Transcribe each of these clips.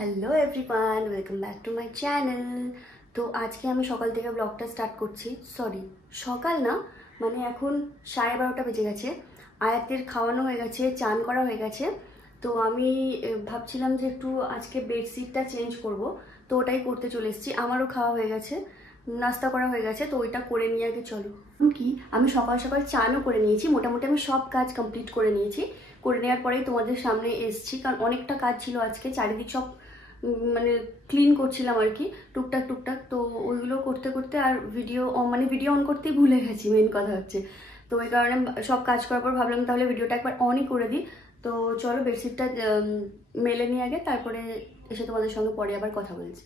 Hello everyone, welcome back to my channel. তো আজকে আমি সকাল থেকে ব্লগটা স্টার্ট করছি। সকাল না, মানে এখন 12:30 বেজে গেছে। আয়াতের খাওয়ানো হয়ে গেছে, চান করা হয়ে গেছে। তো আমি ভাবছিলাম যে একটু আজকে বেডশিটটা চেঞ্জ করব, তো ওটাই করতে চলে এসেছি। আমারও খাওয়া হয়ে গেছে, নাস্তা করা হয়ে গেছে, তো ওইটা করে নিয়ে আগে চলো। কি আমি সকাল সকাল চানও করে নিয়েছি, মোটামুটি আমি সব কাজ কমপ্লিট করে নিয়েছি। করে নেওয়ার পরেই তোমাদের সামনে এসেছি, কারণ অনেকটা কাজ ছিল আজকে। চারিদিক সব মানে ক্লিন করছিলাম আর কি, টুকটাক। তো ওইগুলো করতে করতে আর ভিডিও অন করতেই ভুলে গেছি, মেন কথা হচ্ছে। তো ওই কারণে সব কাজ করার পর ভাবলাম তাহলে ভিডিওটা একবার অনই করে দিই। তো চলো বেডশিটটা মেলে নিয়ে আগে, তারপরে এসে তোমাদের সঙ্গে পরে আবার কথা বলছি।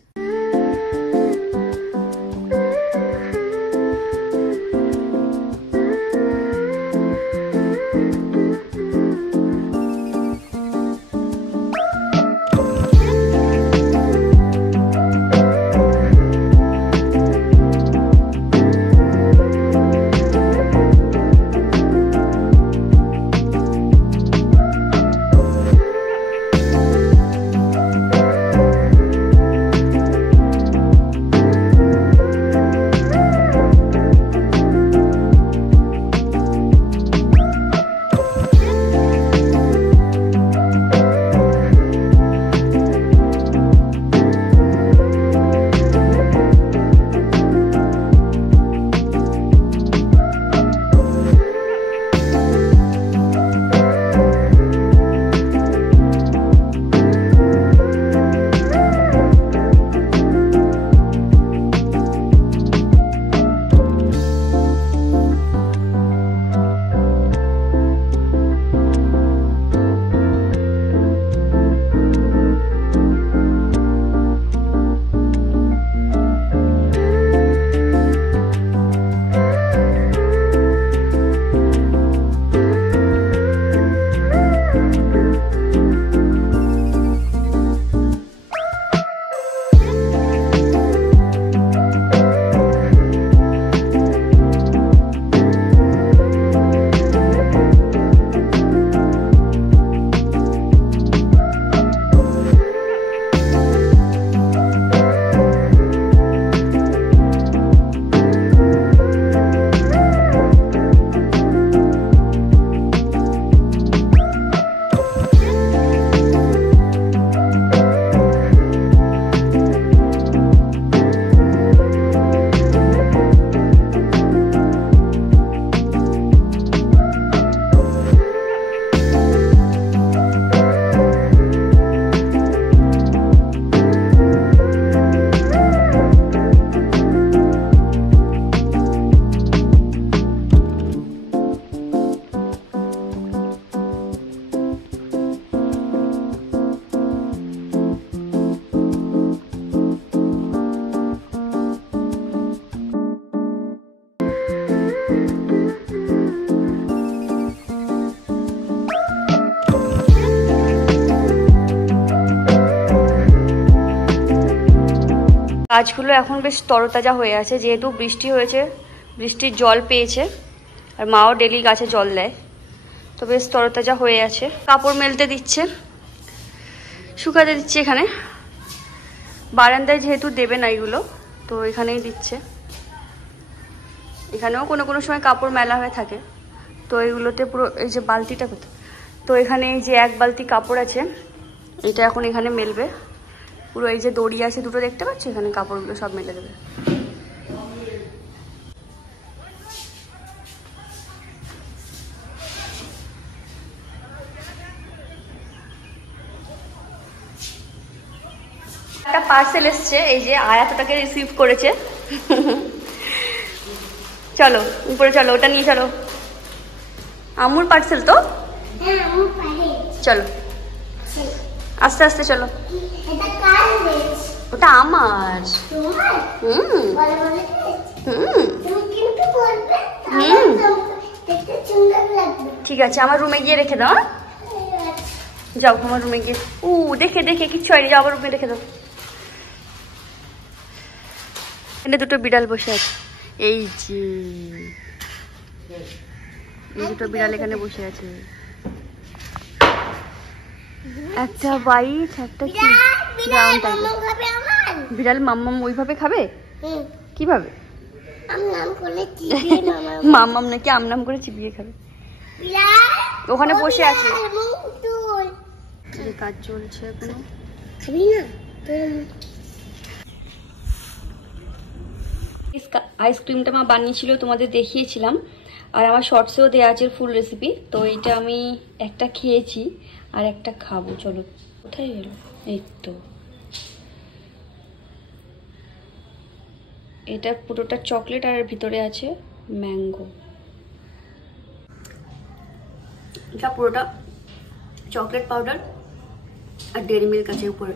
গাছগুলো এখন বেশ তরতাজা হয়ে আছে, যেহেতু বৃষ্টি হয়েছে, বৃষ্টির জল পেয়েছে, আর মাও ডেলি গাছে জল দেয়, তো বেশ তরতাজা হয়ে আছে। কাপড় মেলতে দিচ্ছে, শুকাতে দিচ্ছে এখানে। বারান্দায় যেহেতু দেবে না এগুলো, তো এখানেই দিচ্ছে। এখানেও কোনো কোনো সময় কাপড় মেলা হয়ে থাকে, তো এইগুলোতে পুরো এই যে বালতিটা কোথায়, তো এখানে এই যে 1 বালতি কাপড় আছে, এটা এখন এখানে মেলবে। পুরো এই যে দড়ি আছে দুটো, দেখতে পাচ্ছ, এখানে কাপড়গুলো সব মেলে দেবে। একটা পার্সেল এসছে, এই যে আয়াত ওটাকে রিসিভ করেছে। চলো উপরে চলো, ওটা নিয়ে চলো। আমুর পার্সেল তো, চলো আস্তে আস্তে চলো। ওটা আমার। ঠিক আছে, আমার রুমে গিয়ে রেখে দাও। যাও আমার রুমে গিয়ে, দেখে দেখে কিচ্ছু হয়নি, যাও আমার রুমে রেখে দাও। এখানে দুটো বিড়াল বসে আছে, এই যে দুটো বিড়াল এখানে বসে আছে। একটা হোয়াইট একটা ব্রাউন টাইপের। বিড়াল মাম্মাম ওইভাবে খাবে? কিভাবে? মাম্মাম নাকি আমনাম করে চিবিয়ে খাবে। ওখানে বসে আছে, কাজ চলছে এখনো। আইসক্রিমটা মা বানিয়েছিল, তোমাদের দেখিয়েছিলাম, আর আমার শর্টসেও দেওয়া আছে ফুল রেসিপি। তো এইটা আমি একটা খেয়েছি আর একটা খাবো। চলো, কোথায় গেল? এই তো, এটা পুরোটা চকলেট আর ভিতরে আছে ম্যাঙ্গো। এটা পুরোটা চকলেট পাউডার আর ডেয়ারি মিল্ক আছে উপরে।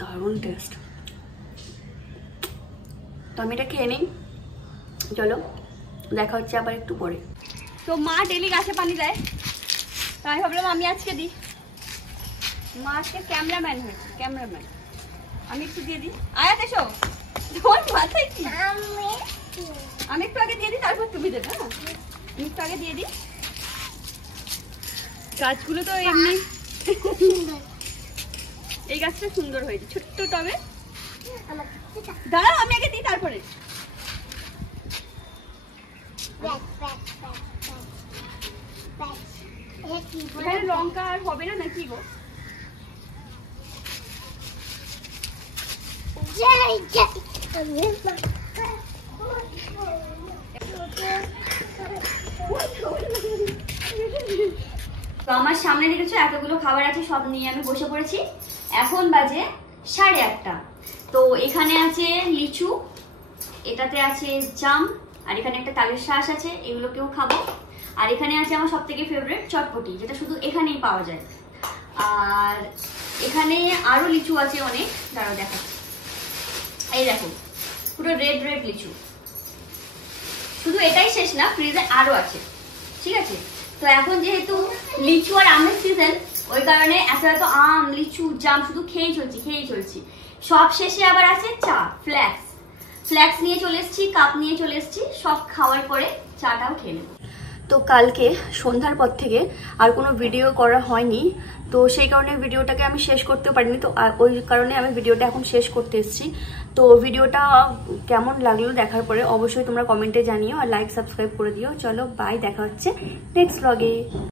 দারুণ টেস্ট। তো আমি এটা খেয়ে নিই, চলো দেখা হচ্ছে আবার একটু পরে। তো মা ডেলি গাছে পানি দেয়, তাই ভাবলাম আমি আজকে দিই। মা আজকে ক্যামেরাম্যান হয়েছে, ক্যামেরাম্যান। আমি একটু দিয়ে দিই। আয়াত এসো, তোমার মাথায় কি? আমি একটু আগে দিয়ে দিই, তারপর তুমি দেবে। হ্যাঁ, আমি একটু আগে দিয়ে দিই। গাছগুলো তো এমনি, এই গাছটা সুন্দর হয়েছে ছোট্ট টবে। দাঁড়াও, আমি আগে দিই তারপরে। এখানে লঙ্কা আর হবে না নাকি গো? তো আমার সামনে দেখেছো এতগুলো খাবার আছে, সব নিয়ে আমি বসে পড়েছি। এখন বাজে 8:30। তো এখানে আছে লিচু, এটাতে আছে জাম, আর এখানে একটা তালের শাঁস আছে, এগুলোকেও খাবো। আর এখানে আছে আমার সব থেকে ফেভারিট চটপটি, যেটা শুধু এখানেই পাওয়া যায়। আর এখানে আরো লিচু আছে অনেক, দাঁড়াও দেখাচ্ছি। এই দেখো, পুরো রেড রেড লিচু। শুধু এটাই শেষ না, ফ্রিজে আরো আছে, ঠিক আছে? তো এখন যেহেতু লিচু আর আমের সিজন, ওই কারণে এত এত আম, লিচু, জাম শুধু খেয়েই চলছি। সব শেষে আবার আছে চা, ফ্ল্যাক্স নিয়ে চলে এসেছি, কাপ নিয়ে চলে এসেছি। সব খাওয়ার পরে চাটাও খেয়ে নেব। তো কালকে সন্ধ্যার পর থেকে আর কোনো ভিডিও করা হয়নি, তো সেই কারণে ভিডিওটাকে আমি শেষ করতে পারিনি। তো ওই কারণে আমি ভিডিওটা এখন শেষ করতে এসেছি। তো ভিডিওটা কেমন লাগলো দেখার পরে অবশ্যই তোমরা কমেন্টে জানিও, আর লাইক সাবস্ক্রাইব করে দিও। চলো বাই, দেখা হচ্ছে নেক্সট ব্লগে।